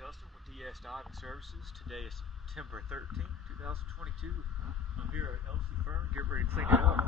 Elsie with DS Diving Services. Today is September 13th, 2022. I'm here at Elsie Fern, get ready to clean it up.